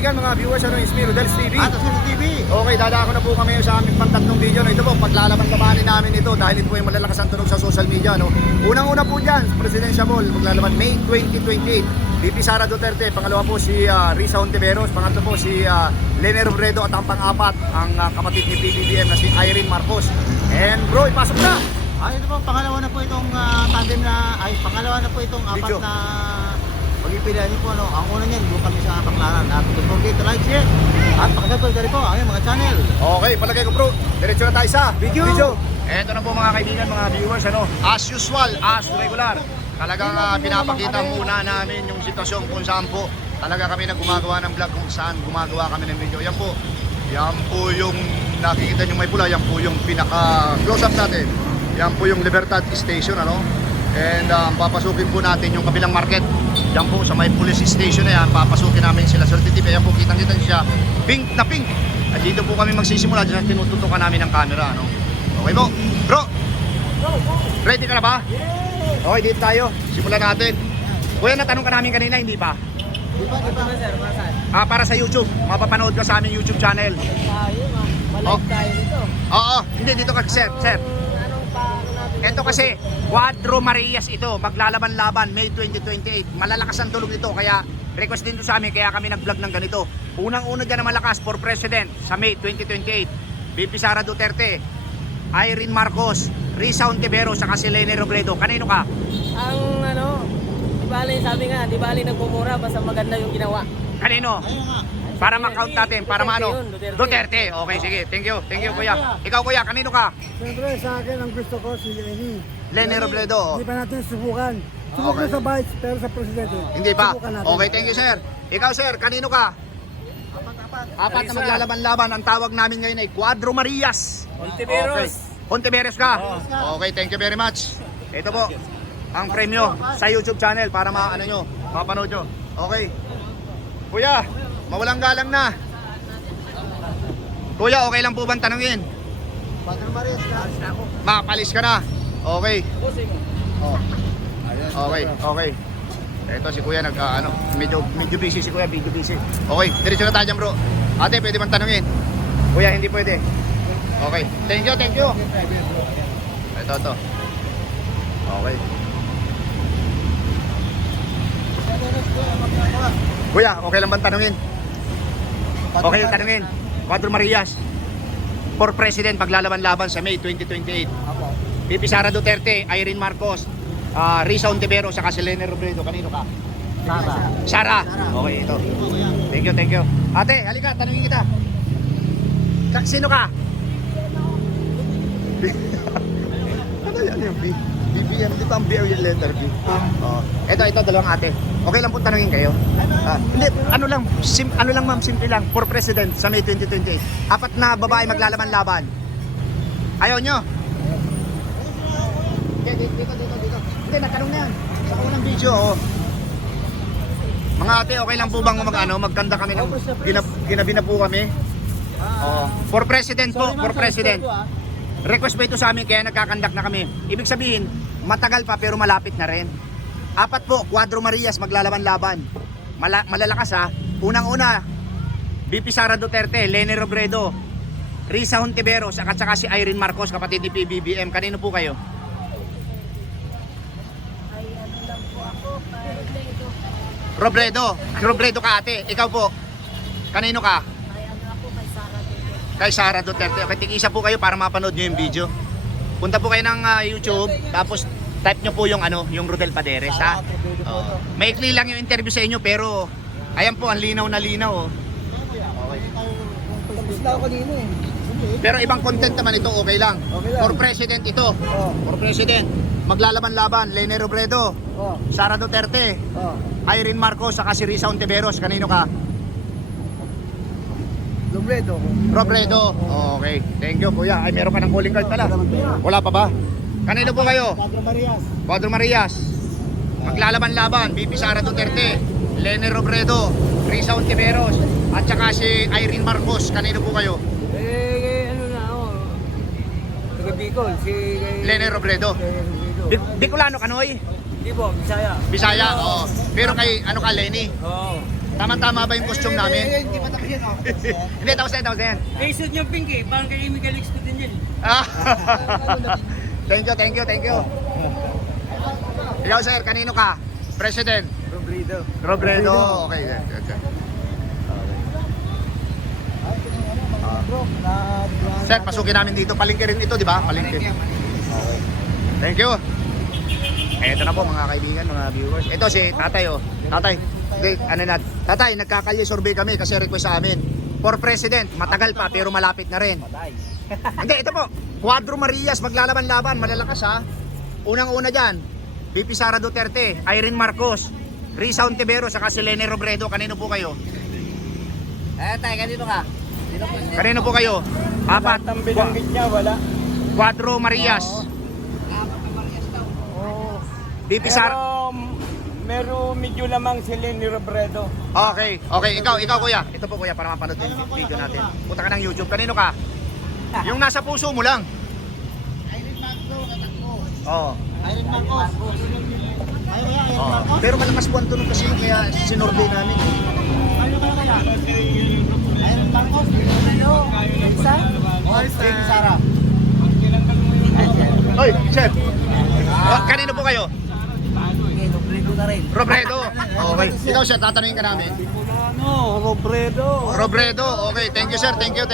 kaibigan, mga viewers, ano yung Rodels TV? Rodels TV. Okay, dadako na po kami sa aming pangtatlong video. No? Ito po, paglalaban-labanin namin ito dahil ito po yung malalakas ang tunog sa social media. No? Unang-una po dyan, Presidential Ball, maglalaban May 2028. VP Sara Duterte, pangalawa po si Risa Hontiveros, pangatlo po si Lene Robredo at ang pang-apat, ang kapatid ni PBBM na si Irene Marcos. And bro, ipasok na! Ito po, pangalawa na po itong tandem na, pangalawa na po itong apat Video. na pag-ipilihan niyo po. No? Ang una niyan, doon kami sa Baklaran. At don't forget to like, share, at pakasabay na rin po ang mga channel. Okay, palagay ko bro, diretso na tayo sa video. Eto na po mga kaibigan, mga viewers, ano, as usual, as regular. Talagang pinapakita muna namin yung sitwasyon kung saan po talaga kami na gumagawa ng vlog, kung saan gumagawa kami ng video. Yan po yung nakikita nyo may pula, yan po yung pinaka close up natin. Yan po yung Libertad Station, ano. And papasukin po natin yung kabilang market. Yan po sa may police station na yan, papasukin namin sila sa TV. Yan po, kitang-kita siya, pink na pink. At dito po kami magsisimula, dyan tinututukan namin ng camera, ano. Okay po, bro, ready ka na ba? Okay, dito tayo. Simulan natin. Kuya, natanong ka namin kanina, hindi pa? Di ba, sir? Para sa YouTube. Mapapanood ka sa aming YouTube channel. Malive tayo dito. Oo, hindi dito ka, sir. Anong paano natin? Ito kasi, Cuadro Marias ito. Maglalaban-laban, May 2028. Malalakas ang tulog nito. Kaya, request din to sa amin. Kaya kami nag-vlog ng ganito. Unang-una dyan na malakas for President sa May 2028. VP Sara Duterte, Irene Marcos, Risa Hontiveros, saka si Lene Robredo. Kanino ka? Ang di bali sabi nga, di bali nagmumura basta maganda yung ginawa. Kanino? Para ma-count natin, para maano? Duterte. Okay, sige. Thank you, kuya. Ikaw, kuya, kanino ka? Siyempre sa akin ang gusto ko si Lenny. Lene Robredo. Hindi pa natin subukan. Subukan Okay. sa vice pero sa presidente. Hindi pa? Subukan natin. Okay, thank you, sir. Ikaw, sir, kanino ka? Apat na maglalaban-laban. Ang tawag namin ngayon ay Cuadro Marias. Hontiveros. Hontiveros ka? Okay, thank you very much. Ito po, ang premyo sa YouTube channel para maano nyo, mapanood nyo. Okay. Kuya, mawalang galang na. Kuya, okay lang po bang tanungin? Padre Marias ka. Makapalis ka na. Okay. Okay. Ito si Kuya medyo busy si Kuya, medyo busy. Okay, diretso na tayo dyan, bro. Ate, pwede bang tanungin? Kuya, hindi pwede. Okay, thank you. Ito. Okay. Kuya, okay lang bang tanungin? Okay yung tanungin. Cuadro Marias for President, paglalaban-laban sa May 2028. VP Sara Duterte, Irene Marcos, Risa Hontiveros, saka si Lene Robredo. Kanino ka? Sara. Okay, ito. Thank you. Ate, halika, tanungin kita. Sino ka? Ano yan yung B? BBM, di ba ang bear yung letter B? Ito, dalawang ate. Okay lang po tanungin kayo? Hindi, ano lang ma'am, simple lang. For President sa May 2028. Apat na babae maglalaban-laban. Ayaw nyo? Dito. Hindi, natanong na yan. Sa unang video, Mga ate, okay lang po bang magkanda kami ng ginabi na po kami? For President po, for President. Request ba ito sa amin kaya nagkakandak na kami? Ibig sabihin, matagal pa pero malapit na rin. Apat po, Cuadro Marias maglalaban-laban. Malalakas ha. Unang-una, VP Sara Duterte, Lene Robredo, Risa Hontiveros, at saka si Irene Marcos, kapatid ni PBBM. Kanino po kayo? Robredo ka ate. Ikaw po, kanino ka? Kay Sara Duterte. Okay, tig-isa po kayo para mapanood nyo yung video. Punta po kayo ng YouTube, tapos type nyo po yung Rodel Paderes, ha? Maikli lang yung interview sa inyo, pero ayan po, ang linaw na linaw. Tapos na ako kanina eh. Pero ibang content naman ito, okay lang. For President ito. For President, maglalaban-laban, Lene Robredo, Sara Duterte, Irene Marcos, saka si Risa Hontiveros. Kanino ka? Robredo. Okay. Thank you, kuya. Ay, meron ka ng calling card pala. Wala pa ba? Kanino po kayo? Cuadro Marias. Maglalaban-laban, VP Sara Duterte, Lene Robredo, Risa Hontiveros, at saka si Irene Marcos. Kanino po kayo? Taga Bicol, Lene Robredo. Bicolano ka, Noy? Hindi po, Bisaya. Bisaya, oo. Pero kay, Lenny? Oo. Tama-tama ba yung costume namin? Hindi pa tapos yan, oh. Hindi, tapos na yan. May suit niyang pink eh. Parang kay Miguel X ko din yan. Ah. Thank you. Ikaw sir, kanino ka? President? Robredo. Okay. Sir, pasukin namin dito. Palengke rin ito, di ba? Palengke. Thank you. Eto na po mga kaibigan, mga viewers. Ito si tatay oh. Tatay, tatay, nagkakalye survey kami kasi request sa amin. For president, matagal pa pero malapit na rin. Hindi, ito po. Cuadro Marias, maglalaban-laban, malalakas ha. Unang-una dyan, VP Sara Duterte, Irene Marcos, Risa Ontiveros, saka si Leni Robredo. Kanino po kayo? Tay, kanino ka? Kanino po kayo? Apat. Ang binanggit niya, wala. Cuadro Marias. VP Sara. Meron medyo lamang si Leni Robredo. Okay, ikaw kuya. Ito po kuya para mapanood yung video natin. Punta ka ng YouTube. Kanino ka? Yung nasa puso mo lang. Oo. Iron Marcos. Pero malakas po ang tunog kasi kaya sinurvey namin. Iron Marcos. Isa? Baby Sara. Hoy, chef. Kanino po kayo? Robredo na rin. Robredo. Okay. Ikaw sir, tatanungin ka namin. Robredo. Okay, thank you sir. Thank you.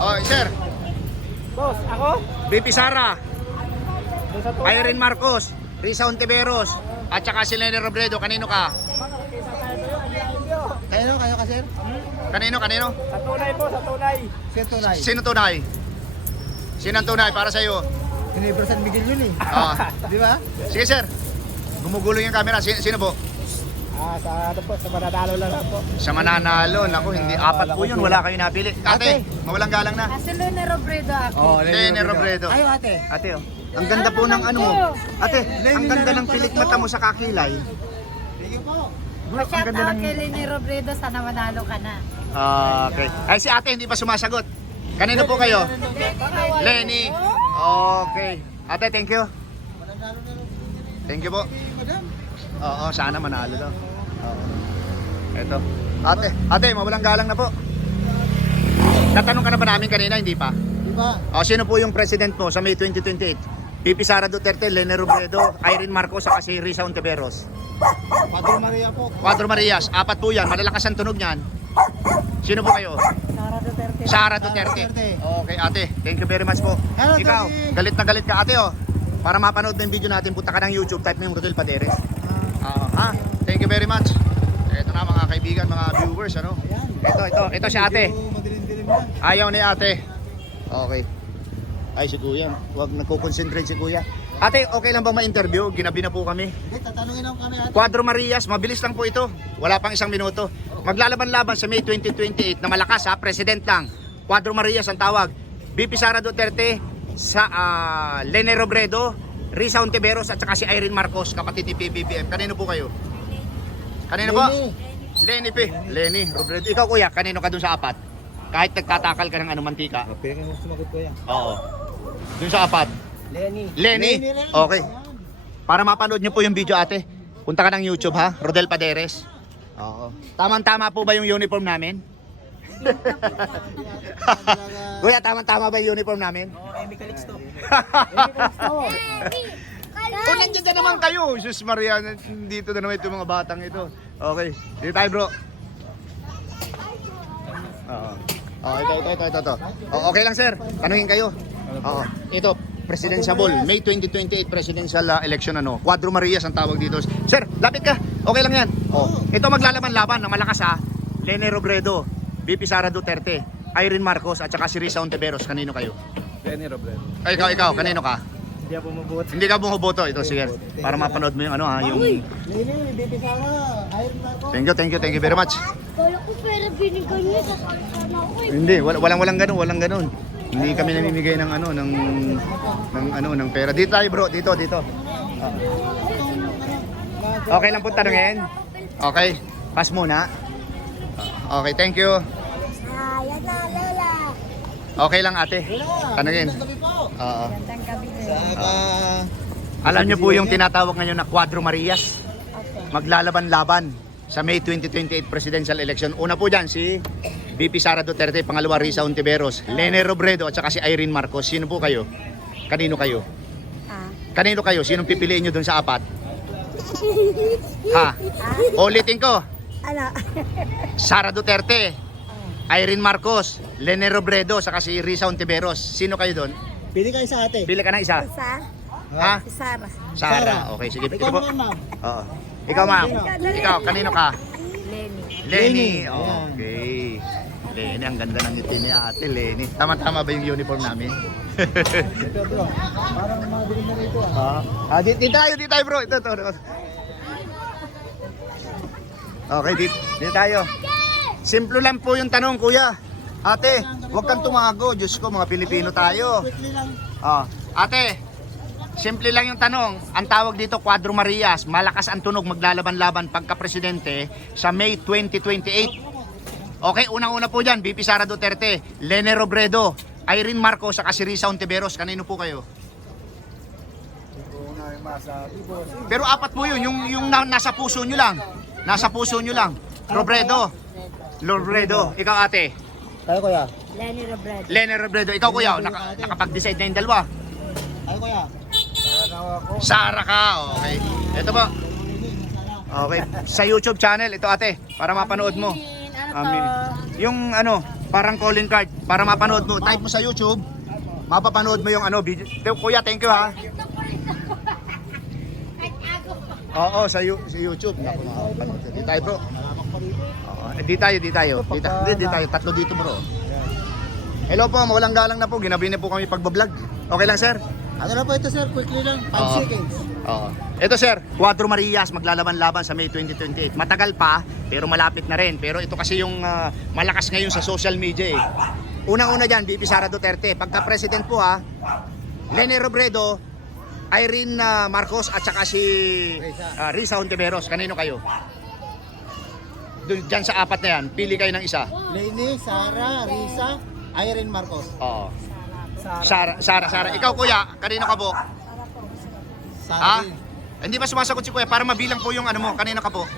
Okay, sir. Boss, ako? VP Sara, Irene Marcos, Risa Ontiveros, at saka si Leni Robredo. Kanino ka? Kayo ka, sir? Kanino? Sa tunay po, sa tunay. Sir Tunay. Sino tunay? Sino ang tunay para sa iyo? Universal Miguel yun eh. Di ba? Sige sir. Gumugulo yung camera. Sino po? Sa mananalo lang po. Sa mananalo. Naku, hindi. Apat po yun. Wala kayo napili. Ate, mawalang galang na. Si Lene Robredo ako. Leni Robredo. Ayo ate. Ate, oh. Ang ganda po ng ano mo. Ate, ang ganda ng pilik mata mo sa kakilay. Thank you po. Shout ganda out ng- kay Lene Robredo. Sana manalo ka na. Okay. Ay, si ate hindi pa sumasagot. Kanino po kayo? Lenny. Okay. Ate, thank you. Thank you po. Oo, sana manalo daw. Oo. Eto. Ate, mawalang galang na po. Natanong ka na ba namin kanina? Hindi pa. Di ba? Sino po yung president mo sa May 2028? VP Sara Duterte, Leni Robredo, Irene Marcos, saka si Risa Ontiveros. Padre Maria po. Cuadro Marias, apat po yan. Malalakas ang tunog niyan. Sino po kayo? Sara Duterte. Sara Duterte. Okay, ate. Thank you very much po. Hello, Ikaw, Daddy. galit na galit ka. Ate, oh. Para mapanood mo yung video natin, punta ka ng YouTube, type mo yung Rodel Paderes. Thank you very much. Ito na mga kaibigan, mga viewers, ano? Ito si ate. Madilim-dilim na. Ayaw ni ate. Okay. Ay, si kuya. Huwag nagko-concentrate si kuya. Ate, okay lang bang ma-interview? Ginabi na po kami. Hindi, tatanungin ako kami ate. Cuadro Marias, mabilis lang po ito. Wala pang isang minuto. Maglalaban-laban sa May 2028 na malakas ha, president lang. Cuadro Marias ang tawag. VP Sara Duterte, sa Leni Robredo, Risa Ontiveros at saka si Irene Marcos, kapatid ni PBBM. Kanino po kayo? Kanino po? Leni P. Leni Robredo. Ikaw kuya, kanino ka dun sa apat? Kahit nagtatakal ka ng mantika. Pinag mo sumagot ko yan. Oo. Dun sa apat. Lenny. Lenny. Okay. Para mapanood niyo po yung video ate, punta ka ng YouTube ha, Rodel Paderes. Oo. Tama-tama po ba yung uniform namin? Kuya, tama-tama ba yung uniform namin? Oo, Amy Calixto. O, nandiyan na naman kayo. Jesus Maria, dito na naman itong mga batang ito. Okay. Dito tayo bro. Oo. Oh, ito. Oh, okay lang sir. Tanungin kayo. Oo. Ito, presidential, May 2028 presidential election ano. Cuadro Marias ang tawag dito. Sir, lapit ka. Okay lang yan. Oh. Ito maglalaban-laban na malakas ha. Leni Robredo, VP Sara Duterte, Irene Marcos at saka si Risa Ontiveros. Kanino kayo? Lenny Robredo. Ay, ikaw, kanino ka? Hindi ako mabuti. Hindi ka bumuboto. Ito, sige. Para mapanood mo yung ano ha, yung... Lili, baby Sara, Iron Marcos. Thank you very much. Kala ko pera binigay niya. Sana ako eh. Hindi, walang ganun. Hindi kami namimigay ng ng pera. Dito tayo bro, dito. Okay lang po tanungin. Okay, pass muna. Okay, thank you. Ayan na, Lola. Okay lang ate. Tanungin. Oo. Gandang gabi din. Saka, Alam niyo po yung tinatawag ngayon na Cuadro Marias? Maglalaban-laban. sa May 2028 presidential election. Una po dyan si VP Sara Duterte, pangalawa Risa Hontiveros, Lene Robredo at saka si Irene Marcos. Sino po kayo? Kanino kayo? Kanino kayo? Sinong pipiliin nyo dun sa apat? Ha? Ulitin ko. Ano? Sara Duterte, Irene Marcos, Lene Robredo, saka si Risa Hontiveros. Sino kayo dun? Pili kayo sa ate. Pili ka ng isa. Isa? Ha? Si Sara. Sara. Okay, sige. Ikaw Ito po. naman, ma'am. Oo. Ikaw, ma'am. Ikaw, kanino ka? Lenny. Lenny. Lenny. Okay. Lenny, ang ganda ng ngiti ni ate Lenny. Tama-tama ba yung uniform namin? Ito bro, parang mabili na rito ah. Dito tayo bro. Ito. Okay, dito tayo. Simple lang po yung tanong, kuya. Ate, huwag kang tumago. Diyos ko, mga Pilipino tayo. Quickly lang. Ate, simple lang yung tanong. Ang tawag dito, Cuadro Marias. Malakas ang tunog, maglalaban-laban pagka-presidente sa May 2028. Okay, unang-una po dyan, VP Sara Duterte, Lene Robredo, Irene Marcos, saka si Risa Hontiveros. Kanino po kayo? Pero apat po yun, yung nasa puso nyo lang. Nasa puso nyo lang. Robredo. Ikaw ate. Tayo kuya. Lenny Robredo. Lene Robredo. Ikaw kuya, nakapag-decide na yung dalawa. Tayo kuya. Sara ka, okay. Ito po. Okay, sa YouTube channel, ito ate, para mapanood mo. Yung ano, parang calling card, para mapanood mo. Type mo sa YouTube, mapapanood mo yung ano, video. Kuya, thank you ha. Oo, sa YouTube. Naku, makapanood. Di tayo bro. Oo, di tayo. Di tayo. Tatlo dito bro. Hello po, mawalang galang na po. Ginabi na po kami pagbablog. Okay lang sir? Ano na po ito sir? Quickly lang. 5 Oo. seconds. Oo. Ito sir, Cuadro Marias maglalaban-laban sa May 2028. Matagal pa, pero malapit na rin. Pero ito kasi yung malakas ngayon sa social media eh. Unang-una dyan, VP Sara Duterte. Pagka-president po ha, Lene Robredo, Irene Marcos at saka si Risa Hontiveros. Kanino kayo? Diyan sa apat na yan, pili kayo ng isa. Lenny, Sara, Risa, Irene Marcos. Oo. Sara. Ikaw kuya, kanino ka po? Sara. Hindi ba sumasagot si kuya? Para mabilang po yung ano mo. Kanino ka po?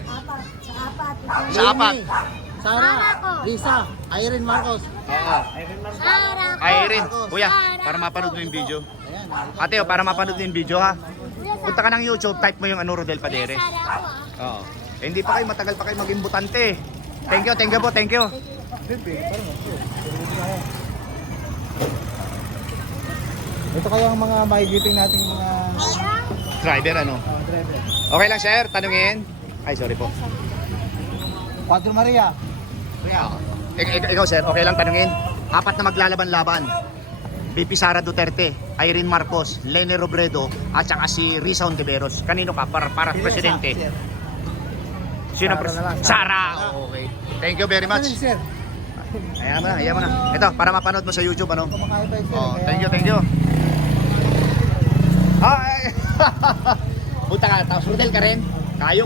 Sa Lenny, apat. Sara, Risa, Irene Marcos. Oo. Sara. Irene, kuya, para mapanood mo yung video. Ayan. Ate, para mapanood mo yung video ha. Punta ka ng YouTube, type mo yung ano, Rodel Paderes. Oo. Hindi pa kayo, matagal pa kayo maging butante. Thank you po, thank you. Ito kaya ang mga magigiting nating mga Driver ano? driver. Okay lang sir, tanungin. Ay, sorry po. Cuadro Maria. Ikaw sir, okay lang tanungin. Apat na maglalaban-laban. VP Sara Duterte, Irene Marcos, Lene Robredo, at saka si Risa Hontiveros. Kanino ka para presidente? Sino Sara. Okay. Thank you very much. Sir, Ayan mo na. Ito, para mapanood mo sa YouTube ano. kumakain pa sir. Oh, thank you. Ay. Punta ka, tapos hotel ka rin. Kayo.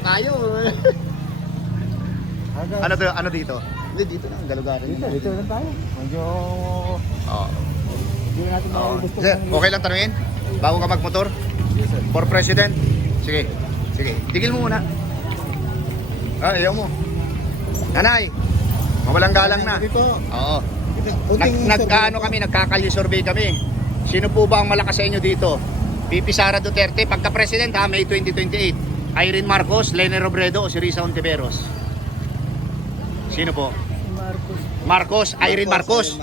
Ano dito? Hindi, dito na, galugarin. Dito lang tayo. Medyo Oo. hindi natin gusto. Sir, okay lang tanungin? Bago ka magmotor? For president? Sige. Tigil mo muna. Ayaw mo. Nanay, mawalang galang na. Dito. Oo. Nagkakalye survey kami. Sino po ba ang malakas sa inyo dito? VP Sara Duterte, pagka-president ha, May 2028. Irene Marcos, Lene Robredo o si Risa Hontiveros? Sino po? Marcos, Irene Marcos.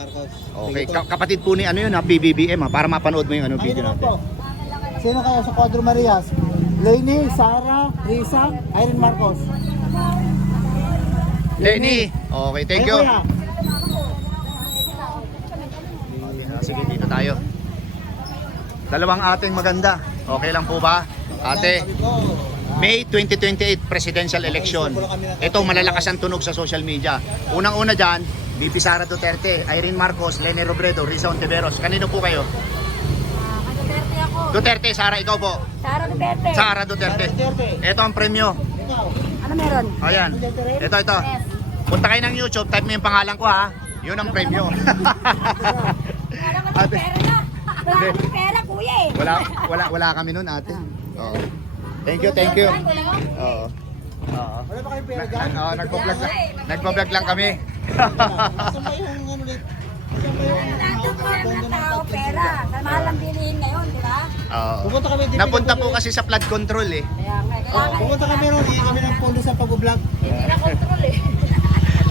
Okay, kapatid po ni ano yun ha, PBBM ha, para mapanood mo yung ano video natin. Sino kaya sa Cuadro Marias? Lenny, Sara, Risa, Irene Marcos. Lenny. Okay, thank you. Kuya. Sige, dito tayo. Dalawang ating maganda. Okay lang po ba? Ate, May 2028 presidential election. Ito, malalakas ang tunog sa social media. Unang-una dyan, VP Sara Duterte, Irene Marcos, Lene Robredo, Risa Hontiveros. Kanino po kayo? Duterte ako. Duterte, Sara, ikaw po. Sara Duterte. Sara Duterte. Ito ang premyo. Ikaw. Ano meron? Ayan. Ito. Punta kayo ng YouTube, type mo yung pangalan ko ha. Yun ang premyo. Wala ka ng pera na. Wala ka ng pera, kuya eh. Wala kami nun ate. Oo. Thank you. Oo. Oo. Wala ba kayong pera dyan? Oo, nagpo-vlog lang kami. Saan ba yung ano ulit? Saan ba yung Nandun po yung tao, pera. Mahal ang bilihin ngayon, di ba? Oo. Pupunta kami dito. Napunta po kasi sa flood control eh. Kaya nga, kailangan Pupunta kami ron, hindi kami ng pondo sa pag-vlog. hindi na control eh.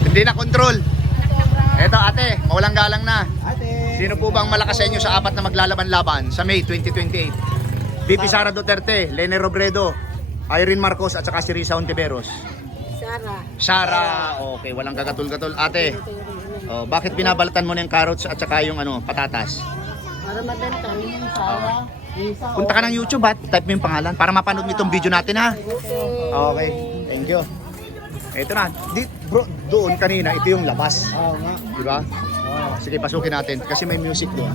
Hindi na control. Eto ate, mawalang galang na. Ate. Sino po bang malakas sa inyo sa apat na maglalaban-laban sa May 2028? VP Sara Duterte, Lene Robredo, Irene Marcos at saka si Risa Hontiveros. Sara. Sara, okay, walang kagatul-gatul. Ate, oh, bakit binabalatan mo na yung carrots at saka yung patatas? Para mabenta. Oh. Punta ka ng YouTube at type mo yung pangalan para mapanood mo itong video natin ha. Okay, thank you. Ito na, bro, doon kanina, ito yung labas. Oo nga. Di ba? Sige, pasukin natin kasi may music doon.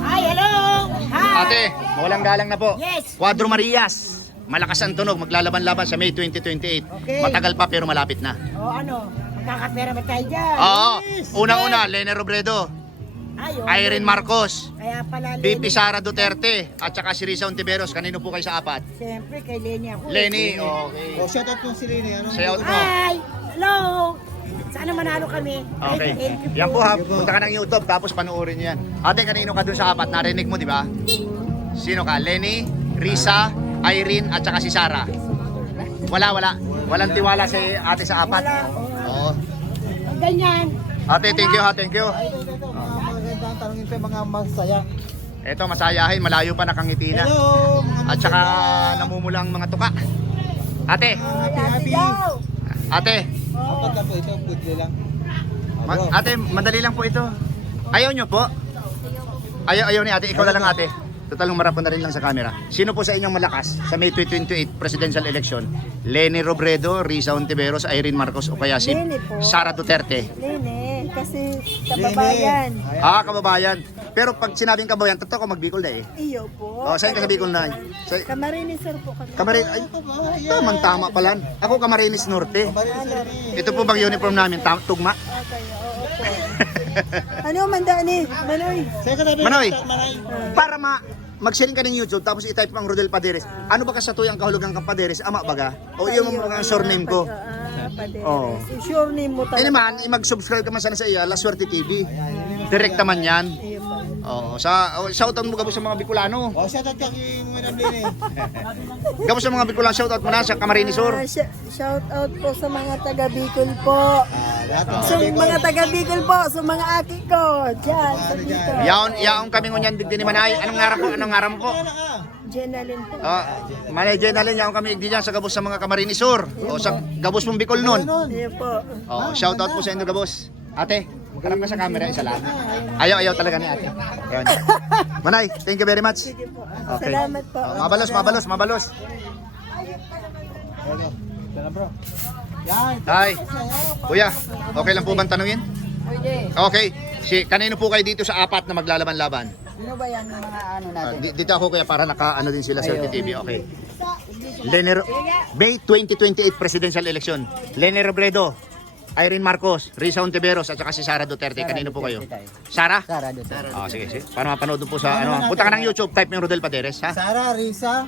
Hi, hello! Hi! Ate, mawalang galang na po. Yes. Cuadro Marias. Malakas ang tunog, maglalaban-laban sa May 2028. Okay. Matagal pa pero malapit na. O ano, magkakapera ba tayo dyan? Oo. Unang-una, Lene Robredo, Ayun. Irene Marcos, Kaya pala, VP Sara Duterte, at saka si Risa Hontiveros. Kanino po kayo sa apat? Siyempre, kay Lenny ako. Lenny, okay. Oh, shout out po si Lene. Ano? Shout out mo. Hi! Hello! Sana manalo kami. Okay. Thank you Yan po po. ha, punta ka ng YouTube tapos panoorin niyo yan. Ate, kanino ka dun sa apat? Narinig mo, di ba? Sino ka? Lenny, Risa, Irene, at saka si Sara. Wala. Walang tiwala si ate sa apat. Oo. Ganyan. Ate, thank you ha, thank you. Ito, mga magandang tanongin pa, mga masaya. Eto, masayahin, malayo pa nakangiti na. Hello, mga At saka namumulang mga tuka. Ate, happy. ate, Apat lang po ito, pudli lang. ate, madali lang po ito. Ayaw nyo po? Ayaw ni ate, ikaw na lang ate. Total, marapon na rin lang sa camera. Sino po sa inyong malakas sa May 2028 presidential election? Lene Robredo, Risa Hontiveros, Irene Marcos o kaya si Lene po. Sara Duterte? Lene, kasi kababayan. Ah, kababayan. Pero pag sinabing kababayan, totoo ko mag-Bicol na eh. Iyo po. Oh, saan ka sa Bicol na? Sa Camarines Sur po kami. Camarines, ay, tama pala. Ako Camarines Norte. Ito po bang uniform namin? Tugma? Okay, oo po. Ano manda ni? Manoy. Manoy, para mag-sharing ka ng YouTube tapos i-type mo ang Rodel Paderes. Ano ba kasatuyang kahulugan kang Paderes? Ama baga? O iyo mo mga surname ko? Paderes. Oo. Sure name mo Eh talaga. naman, mag-subscribe ka man sana sa iya, La Suerte TV. Direct naman yan. Iyo po. Oo, shoutout mo gabo sa mga Bicolano. Oh, shout out kay Madam Lene. Gabo sa mga Bicolano, shoutout mo na sa Camarines Sur. Shout out po sa mga taga Bicol po. Sa mga taga Bicol po, sa mga aki ko. Diyan, sa Bicol. Yaon kami ngunyan digdi ni Manay. Anong ngaram po? Anong ngaram po? Jenalyn po. Manay Jenalyn, yaon kami igdi dyan sa gabos sa mga Camarines Sur. O sa gabos mong Bicol nun. Iyo po. Oh, shout out po sa inyo gabos. Ate, harap ka sa camera isa lang. Ayaw talaga ni ate. Yan. Manay, thank you very much. Sige po. Okay. Salamat po. Mabalos. Tara bro. Yan. Hi. Kuya, okay lang po bang tanungin? Okay. Kanino po kayo dito sa apat na maglalaban-laban? Sino ba yan ng mga ano natin? Dito ako kuya para naka-ano din sila sa TV. Okay. May 2028 presidential election. Lene Robredo, Irene Marcos, Risa Hontiveros at saka si Sara Duterte. Kanino po kayo? Sara? Sara Duterte. Sige. Para mapanood po sa punta ka ng YouTube, type mo yung Rodel Paderes, ha? Sara, Risa.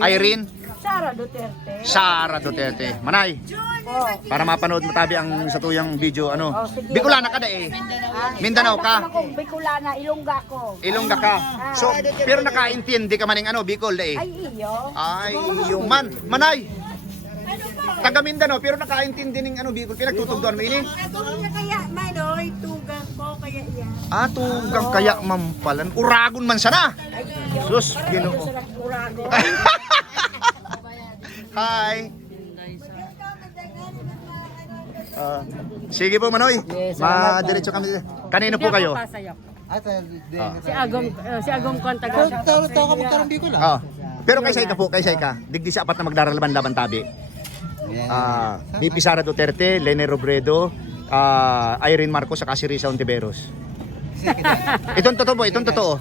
Irene, Sara Duterte. Sara Duterte. Manay, para mapanood mo tabi ang sa tuyang video, sige. Bicolana ka na eh. Mindanao ka. Ako, Bicolana, Ilongga ko. Ilongga ka. So, pero nakaintindi ka maning Bicol eh. Ay, iyo. Ay, yung Manay. Taga Mindanao, pero nakaintindi ng Bicol. Pinagtutugduan mo ini. Tugang kaya, Manoy, tugang ko kaya yan. Tugang kaya mampalan. Uragon man sana. Ay, iyo. Sus, Ginoo. Sarap urago. Hi. Sige po, Manoy. Diretso kami. Kanino po kayo? Si Agong Kontaga. Taro ka magkaroon Bicol Pero kaysay ka po, kaysay ka. Digdi sa apat na magdaralaban-laban tabi. VP Sara Duterte, Lene Robredo, Irene Marcos, saka si Risa Hontiveros. Itong totoo po, itong totoo.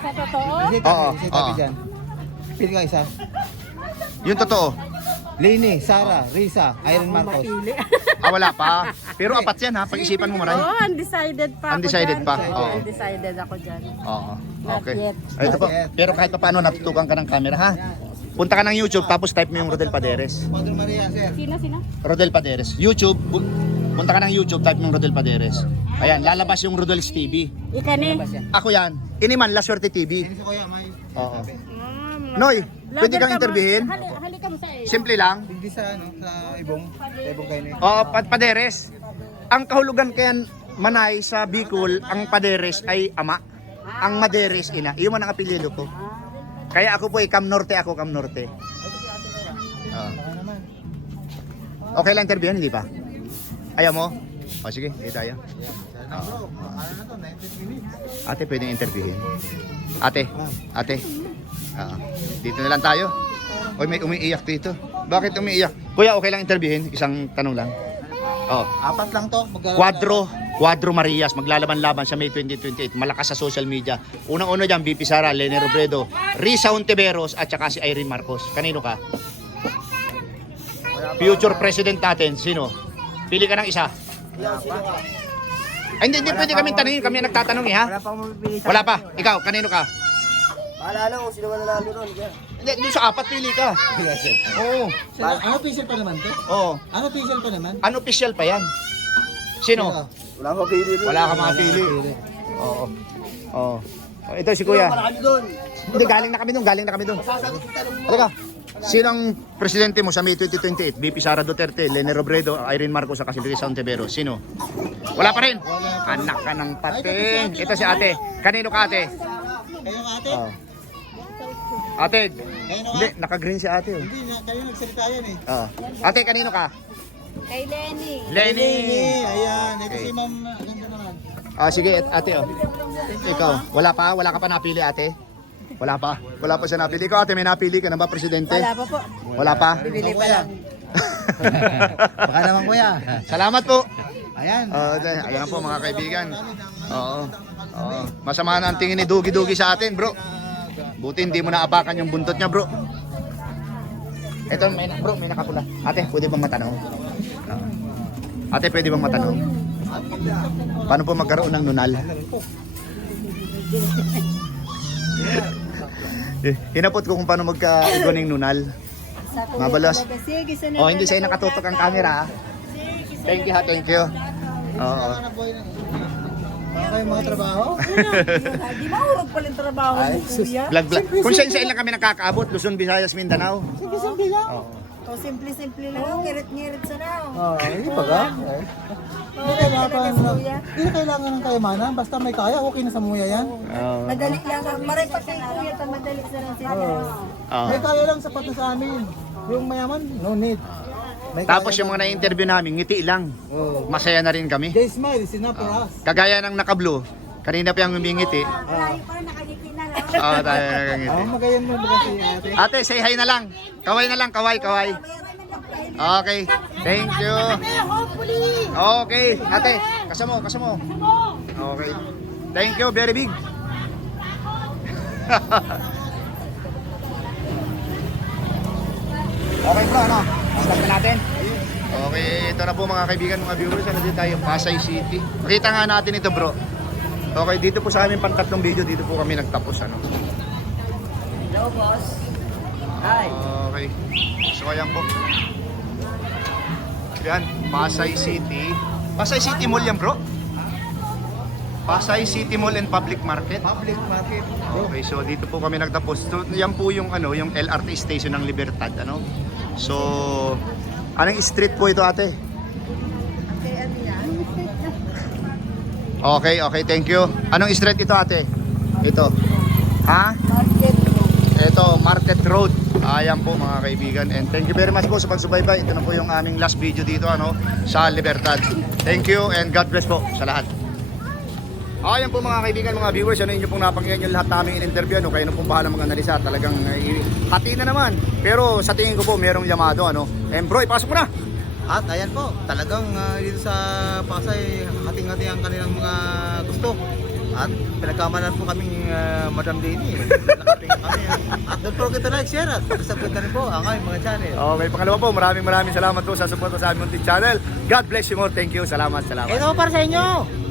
Sa totoo? Oo. Pili ka isa. Yung totoo. Lene, Sara, Risa, Irene Marcos. Wala pa. Pero apat yan ha, pag-isipan mo maray. Undecided pa Undecided pa. Oo. Undecided ako dyan. Oo. Not Okay. yet. Ito po. Pero kahit pa paano natutukan ka ng camera ha. punta ka ng YouTube tapos type mo yung Rodel Paderes. Padre Maria, sir. Sino? Rodel Paderes. YouTube, punta ka ng YouTube, type mo yung Rodel Paderes. Ayan, lalabas yung Rodel's TV. Ikani. Ako yan. Iniman, La Suerte TV. Hindi si Kuya, may... Oo. Noy, pwede kang interviewin? Halika mo sa iyo. Simple lang. Hindi sa, ano, sa Ibong. Sa Ibong kayo na Oo, Paderes. Ang kahulugan kaya Manay sa Bicol, ang Paderes ay ama. Ang Maderes ina. Iyon man ang apelyido ko. Kaya ako po ay Cam Norte, ako Cam Norte. Oo. Okay lang interviewin, hindi pa? Ayaw mo? O sige, dito tayo. Bro, ano na to, 19 minutes. Ate, pwedeng interviewin. Ate. Dito na lang tayo. Oy, may umiiyak dito. Bakit umiiyak? Kuya, okay lang interviewin? Isang tanong lang. Oh. 4 lang to. Cuadro Marias, maglalaban-laban sa May 2028. Malakas sa social media. Unang-una dyan, BP Sara, Lene Robredo, Risa Ontiveros, at saka si Irene Marcos. Kanino ka? Future President natin, sino? Pili ka ng isa. Ay, hindi pwede kami tanongin. Kami ang nagtatanong ha? Wala pa akong mapipili sa Wala pa. Ikaw, kanino ka? Paalala ko, sino ba nanalo ron? Hindi, doon sa 4 pili ka. Oo. Ano official pa naman to? Oo. Ano official pa naman? Unofficial pa yan. Sino? Wala akong mapili ron. Wala ka mapili. Oo. Oo. Ito si Kuya. Marami doon. Hindi, galing na kami doon. Halika. Sino ang presidente mo sa May 2028? BP Sara Duterte, Lene Robredo, Irene Marcos, at si Risa Ontiveros. Sino? Wala pa rin. Anak ka ng pating. Ito si ate. Kanino ka ate? Kayo ka ate? Oo. Ate. Kayo na Hindi, naka-green si ate. Hindi, kayo nagsalita yan eh. Oo. Ate, kanino ka? Kay Lenny. Lenny. Ayan, ito Okay. si Ma'am, ganda naman. Sige, ate oh. Ikaw, wala ka pa napili ate? Wala pa siya napili. Ikaw ate, may napili ka na ba presidente? Wala pa po. Wala pa? Bibili pa lang. Baka naman kuya. Salamat po. Ayan. Ayan po mga kaibigan. Oo. Oo. Masama na ang tingin ni Dugi-Dugi sa atin, bro. Buti hindi mo naabakan yung buntot niya, bro. Ito, may nakapula. Ate, pwede bang matanong? Ate, pwede bang matanong? Paano po magkaroon ng nunal? Hinapot ko kung paano magkaroon ng nunal. Mabalas. Sige, sunod. Oh, hindi sa'yo nakatutok ang camera. Thank you ha, thank you. Oo. Baka kayo mga trabaho? Di ba urog pala yung trabaho mo, kuya? Vlog. Kung saan lang kami nakakaabot, Luzon, Visayas, Mindanao. Sige lang. Oo. O, simple-simple lang. Ngirit-ngirit sa now. Hindi ba ka? Hindi na kailangan ng kayamanan. Basta may kaya, okay na sa muya yan. Madali lang. Maray pa kay kuya, madali sa lang sila. Oo. May kaya lang, sapat na sa amin. Yung mayaman, no need. May Tapos kaya yung mga na-interview namin, ngiti lang. Oh. Masaya na rin kami. They smile, it's enough for us. Kagaya ng naka-blue, kanina pa yung humingiti. Malayo pa, nakagiti na lang. Oo, tayo nakangiti. Magayan mo ba kasi ate? Ate, say hi na lang. Kaway na lang, kaway. Okay, thank you. Okay, ate, kasamo. Okay, thank you, very big. Okay bro, ano? Start na natin. Okay, ito na po mga kaibigan, mga viewers. Ano dito tayo? Pasay City. Makita nga natin ito bro. Okay, dito po sa aming pantatlong video, dito po kami nagtapos. Ano? Hello, boss. Hi. Okay. So ayan po. Yan, Pasay City. Pasay City Mall yan bro. Pasay City Mall and Public Market. Public market. Okay, so dito po kami nagtapos. So, yan po yung yung LRT station ng Libertad, ano? So, anong street po ito, ate? Okay, thank you. Anong street ito, ate? Ito. Ha? Ito, Market Road. Ayan po mga kaibigan. And thank you very much po sa pagsubaybay. Ito na po yung aming last video dito, sa Libertad. Thank you and God bless po sa lahat. Ayan po mga kaibigan, mga viewers, inyo pong napakinggan yung lahat naming in-interview, kayo na pong bahala mag-analisa, talagang hati na naman, pero sa tingin ko po merong llamado, and bro, ipasok mo na! At ayan po, talagang dito sa Pasay, hating-hati ang kanilang mga gusto. At pinagkamalan po kaming Madam Dini. Nakaping kami. At don't forget to like, share at pag-subscribe na rin po ang aming mga channel. Okay, pangalawa po, maraming salamat po sa suporta sa aming munting channel. God bless you more, thank you, salamat. Ito para sa inyo!